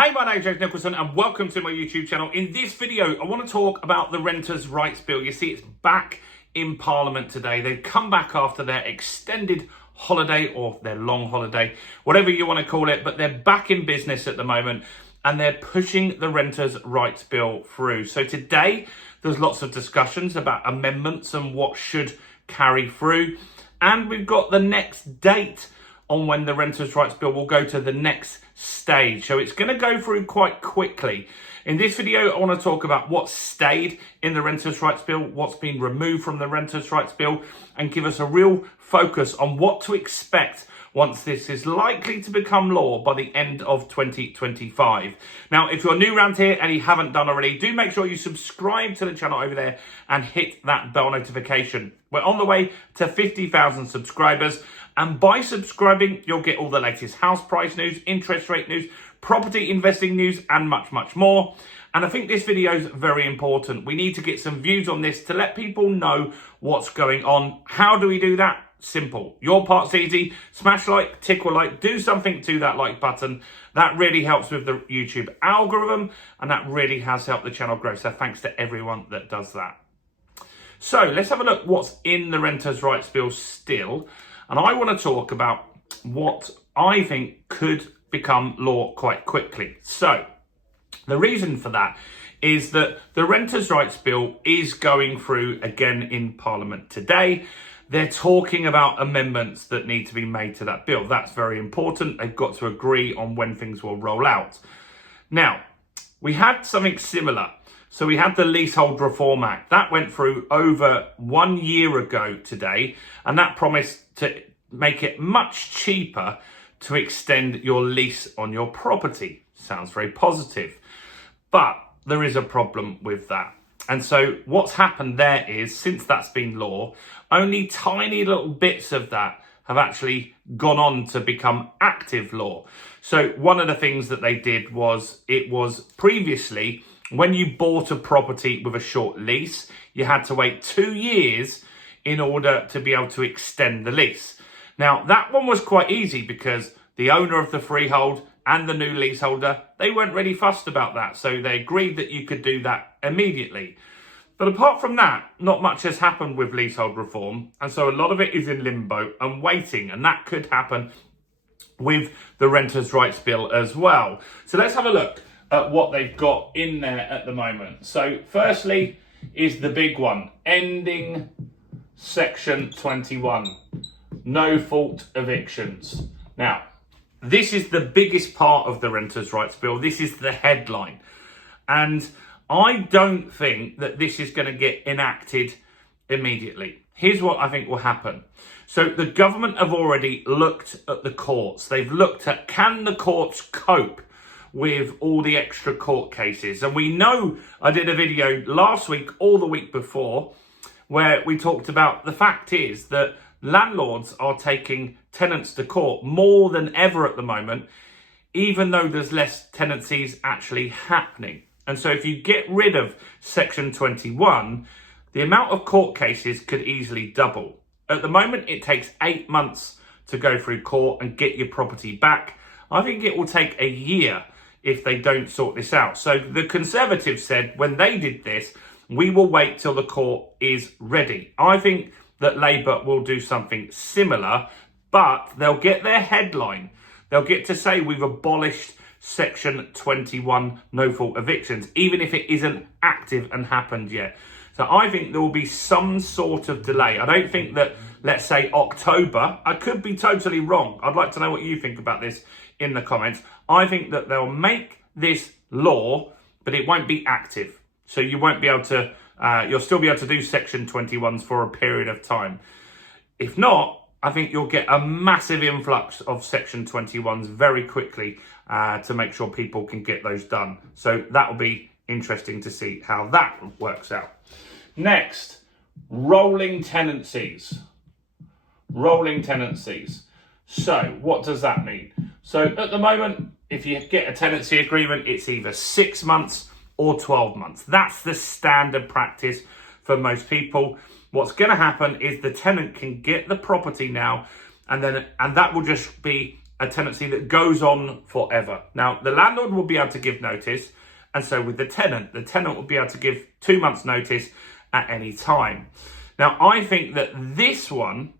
Hey, my name is James Nicholson and welcome to my YouTube channel. In this video, I want to talk about the Renters' Rights Bill. You see, it's back in Parliament today. They've come back after their extended holiday or their long holiday, whatever you want to call it, but they're back in business at the moment and they're pushing the Renters' Rights Bill through. So today, there's lots of discussions about amendments and what should carry through. And we've got the next date on when the Renters' Rights Bill will go to the next stage. So it's going to go through quite quickly. In this video, I want to talk about what stayed in the Renters' Rights Bill, what's been removed from the Renters' Rights Bill, and give us a real focus on what to expect once this is likely to become law by the end of 2025. Now, if you're new around here and you haven't done already, do make sure you subscribe to the channel over there and hit that bell notification. We're on the way to 50,000 subscribers. And by subscribing, you'll get all the latest house price news, interest rate news, property investing news, and much, much more. And I think this video is very important. We need to get some views on this to let people know what's going on. How do we do that? Simple. Your part's easy. Smash like, tickle like, do something to that like button. That really helps with the YouTube algorithm, and that really has helped the channel grow. So thanks to everyone that does that. So let's have a look what's in the Renters' Rights Bill still. And I want to talk about what I think could become law quite quickly. So the reason for that is that the Renters' Rights Bill is going through again in Parliament today. They're talking about amendments that need to be made to that bill. That's very important. They've got to agree on when things will roll out. Now, we had something similar. So we had the Leasehold Reform Act. That went through over 1 year ago today, and that promised to make it much cheaper to extend your lease on your property. Sounds very positive, but there is a problem with that. And so what's happened there is, since that's been law, only tiny little bits of that have actually gone on to become active law. So one of the things that they did was, it was previously, when you bought a property with a short lease, you had to wait 2 years in order to be able to extend the lease. Now, that one was quite easy because the owner of the freehold and the new leaseholder, they weren't really fussed about that. So they agreed that you could do that immediately. But apart from that, not much has happened with leasehold reform. And so a lot of it is in limbo and waiting. And that could happen with the Renters' Rights Bill as well. So let's have a look at what they've got in there at the moment. So firstly is the big one, ending Section 21, no fault evictions. Now, this is the biggest part of the Renters' Rights Bill. This is the headline. And I don't think that this is going to get enacted immediately. Here's what I think will happen. So the government have already looked at the courts. They've looked at, can the courts cope with all the extra court cases? And we know, I did a video last week or the week before where we talked about the fact is that landlords are taking tenants to court more than ever at the moment, even though there's less tenancies actually happening. And so if you get rid of Section 21, the amount of court cases could easily double. At the moment, it takes 8 months to go through court and get your property back. I think it will take a year if they don't sort this out. So the Conservatives said when they did this, we will wait till the court is ready. I think that Labour will do something similar, but they'll get their headline. They'll get to say we've abolished Section 21 no-fault evictions, even if it isn't active and happened yet. So I think there will be some sort of delay. I don't think that, let's say October, I could be totally wrong. I'd like to know what you think about this in the comments. I think that they'll make this law, but it won't be active. So you won't be able to, you'll still be able to do Section 21s for a period of time. If not, I think you'll get a massive influx of Section 21s very quickly to make sure people can get those done. So that will be interesting to see how that works out. Next, rolling tenancies. Rolling tenancies. So what does that mean? So at the moment, if you get a tenancy agreement, it's either 6 months or 12 months. That's the standard practice for most people. What's going to happen is the tenant can get the property now, and that will just be a tenancy that goes on forever. Now, the landlord will be able to give notice, and so with the tenant will be able to give 2 months notice at any time. Now, I think that this one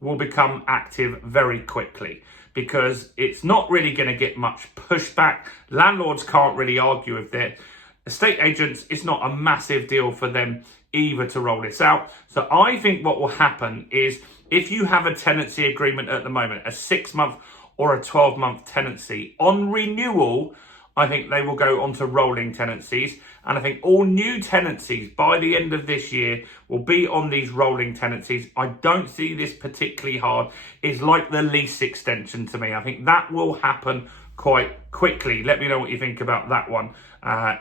will become active very quickly because it's not really going to get much pushback. Landlords can't really argue with it. Estate agents, it's not a massive deal for them either to roll this out. So I think what will happen is if you have a tenancy agreement at the moment, a 6-month or a 12-month tenancy, on renewal, I think they will go on to rolling tenancies. And I think all new tenancies by the end of this year will be on these rolling tenancies. I don't see this particularly hard. It's like the lease extension to me. I think that will happen quite quickly. Let me know what you think about that one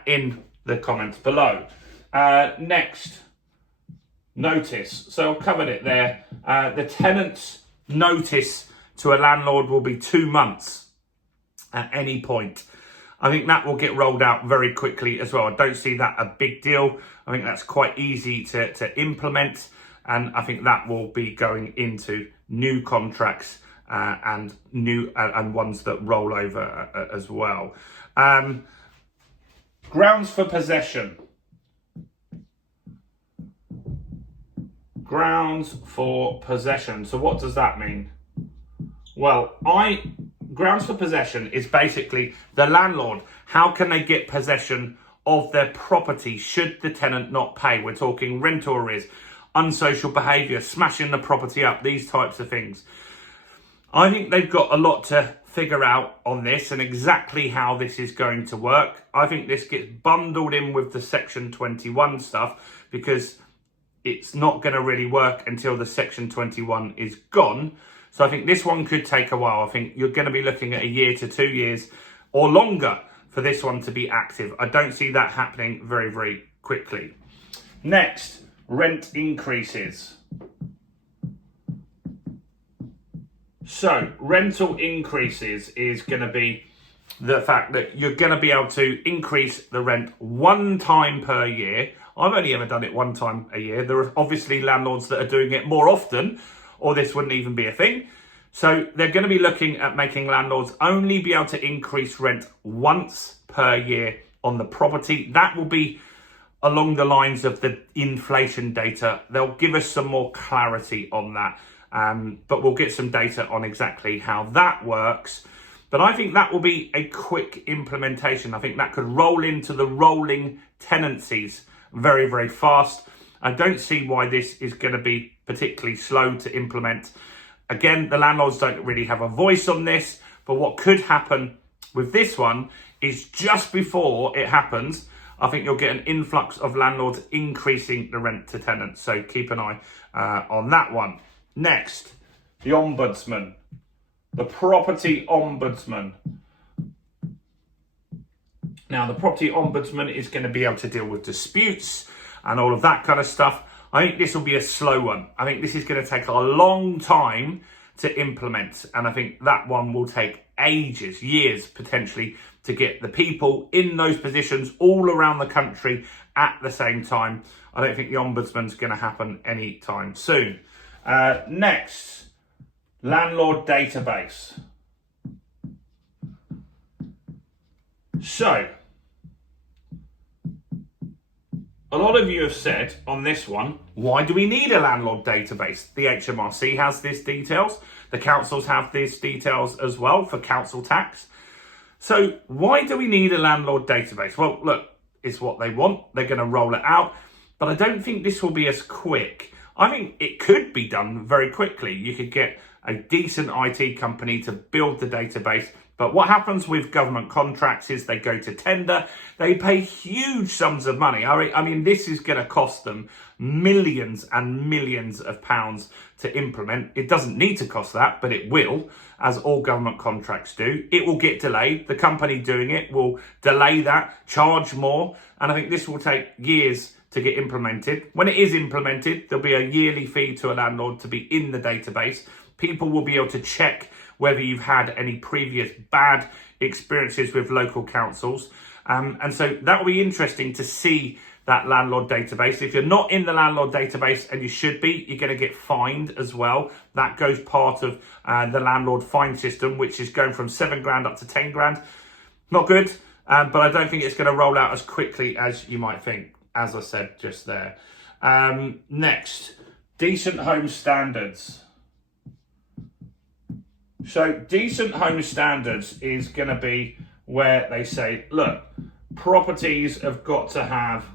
in the comments below. Next, notice. So I've covered it there. The tenant's notice to a landlord will be 2 months at any point. I think that will get rolled out very quickly as well. I don't see that a big deal. I think that's quite easy to implement, and I think that will be going into new contracts and ones that roll over as well. Grounds for possession. Grounds for possession. So what does that mean? Well, grounds for possession is basically the landlord. How can they get possession of their property should the tenant not pay? We're talking rental arrears, unsocial behaviour, smashing the property up, these types of things. I think they've got a lot to figure out on this and exactly how this is going to work. I think this gets bundled in with the Section 21 stuff because it's not going to really work until the Section 21 is gone. So I think this one could take a while. I think you're going to be looking at 1 year to 2 years or longer for this one to be active. I don't see that happening very, very quickly. Next, rent increases. So rental increases is going to be the fact that you're going to be able to increase the rent 1 time per year. I've only ever done it 1 time a year. There are obviously landlords that are doing it more often, or this wouldn't even be a thing. So they're going to be looking at making landlords only be able to increase rent once per year on the property. That will be along the lines of the inflation data. They'll give us some more clarity on that, but we'll get some data on exactly how that works. But I think that will be a quick implementation. I think that could roll into the rolling tenancies very, very fast. I don't see why this is going to be particularly slow to implement. Again, the landlords don't really have a voice on this, but what could happen with this one is just before it happens, I think you'll get an influx of landlords increasing the rent to tenants. So keep an eye on that one. Next, the Ombudsman, the Property Ombudsman. Now, the Property Ombudsman is going to be able to deal with disputes and all of that kind of stuff. I think this will be a slow one. I think this is going to take a long time to implement. And I think that one will take ages, years potentially, to get the people in those positions all around the country at the same time. I don't think the Ombudsman's going to happen anytime soon. Next, landlord database. So, a lot of you have said on this one, why do we need a landlord database? The HMRC has these details. The councils have these details as well for council tax. So why do we need a landlord database? Well, look, it's what they want. They're going to roll it out. But I don't think this will be as quick. I think it could be done very quickly. You could get a decent IT company to build the database. But what happens with government contracts is they go to tender. They pay huge sums of money. I mean, this is going to cost them millions and millions of pounds to implement. It doesn't need to cost that, but it will, as all government contracts do. It will get delayed. The company doing it will delay that, charge more. And I think this will take years to get implemented. When it is implemented, there'll be a yearly fee to a landlord to be in the database. People will be able to check whether you've had any previous bad experiences with local councils. And so that will be interesting to see that landlord database. If you're not in the landlord database, and you should be, you're going to get fined as well. That goes part of the landlord fine system, which is going from 7 grand up to 10 grand. Not good, but I don't think it's going to roll out as quickly as you might think, as I said just there. Next, decent home standards. So decent home standards is going to be where they say, look, properties have got to have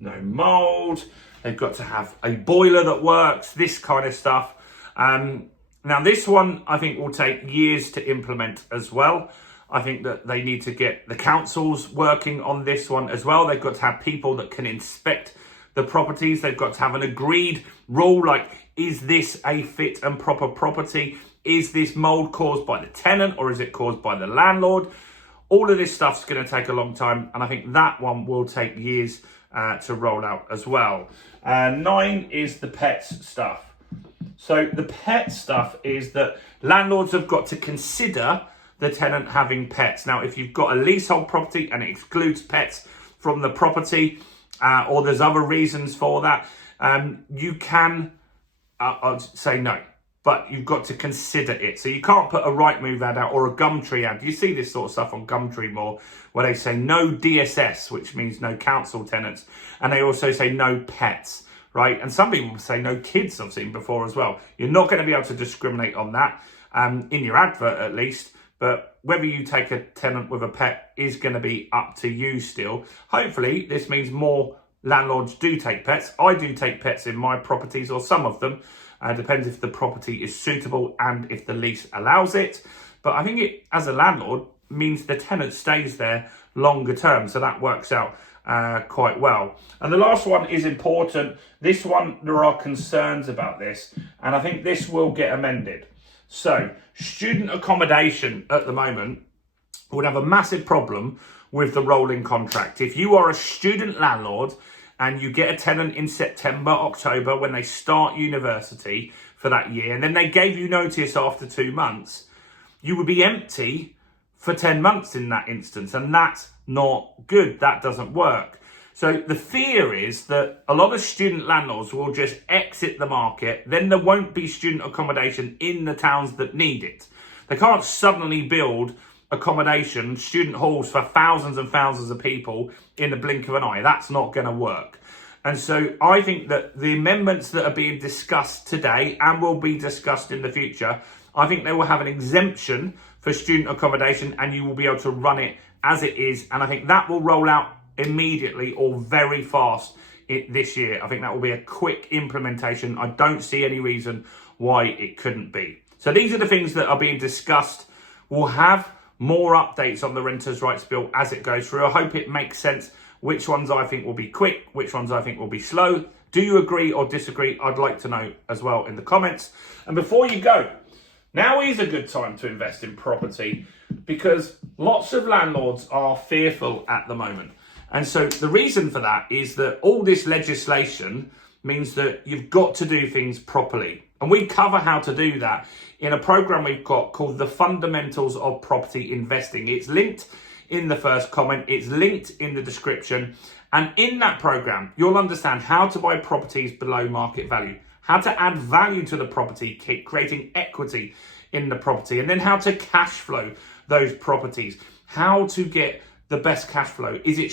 no mold, they've got to have a boiler that works, this kind of stuff. Now this one I think will take years to implement as well. I think that they need to get the councils working on this one as well. They've got to have people that can inspect the properties. They've got to have an agreed rule, like, is this a fit and proper property? Is this mold caused by the tenant or is it caused by the landlord? All of this stuff's going to take a long time, and I think that one will take years to roll out as well. 9 is the pets stuff. So the pet stuff is that landlords have got to consider the tenant having pets. Now, if you've got a leasehold property and it excludes pets from the property, or there's other reasons for that, you can I'd say no. But you've got to consider it. So you can't put a Rightmove ad out or a Gumtree ad. You see this sort of stuff on Gumtree more, where they say no DSS, which means no council tenants. And they also say no pets, right? And some people say no kids, I've seen before as well. You're not going to be able to discriminate on that, in your advert at least. But whether you take a tenant with a pet is going to be up to you still. Hopefully, this means more landlords do take pets. I do take pets in my properties, or some of them. Depends if the property is suitable and if the lease allows it. But I think it, as a landlord, means the tenant stays there longer term. So that works out quite well. And the last one is important. This one, there are concerns about this, and I think this will get amended. So student accommodation at the moment would have a massive problem with the rolling contract. If you are a student landlord and you get a tenant in September, October, when they start university for that year, and then they gave you notice after 2 months, you would be empty for 10 months in that instance. And that's not good. That doesn't work. So the fear is that a lot of student landlords will just exit the market. Then there won't be student accommodation in the towns that need it. They can't suddenly build accommodation, student halls for thousands and thousands of people in the blink of an eye. That's not going to work. And so I think that the amendments that are being discussed today and will be discussed in the future, I think they will have an exemption for student accommodation, and you will be able to run it as it is. And I think that will roll out immediately or very fast this year. I think that will be a quick implementation. I don't see any reason why it couldn't be. So these are the things that are being discussed. We'll have more updates on the Renters' Rights Bill as it goes through. I hope it makes sense which ones I think will be quick, which ones I think will be slow. Do you agree or disagree? I'd like to know as well in the comments. And before you go, now is a good time to invest in property, because lots of landlords are fearful at the moment. And so the reason for that is that all this legislation means that you've got to do things properly. And we cover how to do that in a program we've got called The Fundamentals of Property Investing. It's linked in the first comment. It's linked in the description. And in that program, you'll understand how to buy properties below market value, how to add value to the property, creating equity in the property, and then how to cash flow those properties, how to get the best cash flow. Is it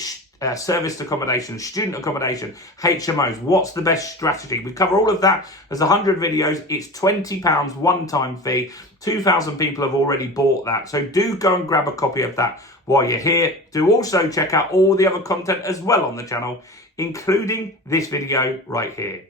serviced accommodation, student accommodation, HMOs? What's the best strategy? We cover all of that. There's 100 videos. It's £20 one-time fee. 2,000 people have already bought that. So do go and grab a copy of that while you're here. Do also check out all the other content as well on the channel, including this video right here.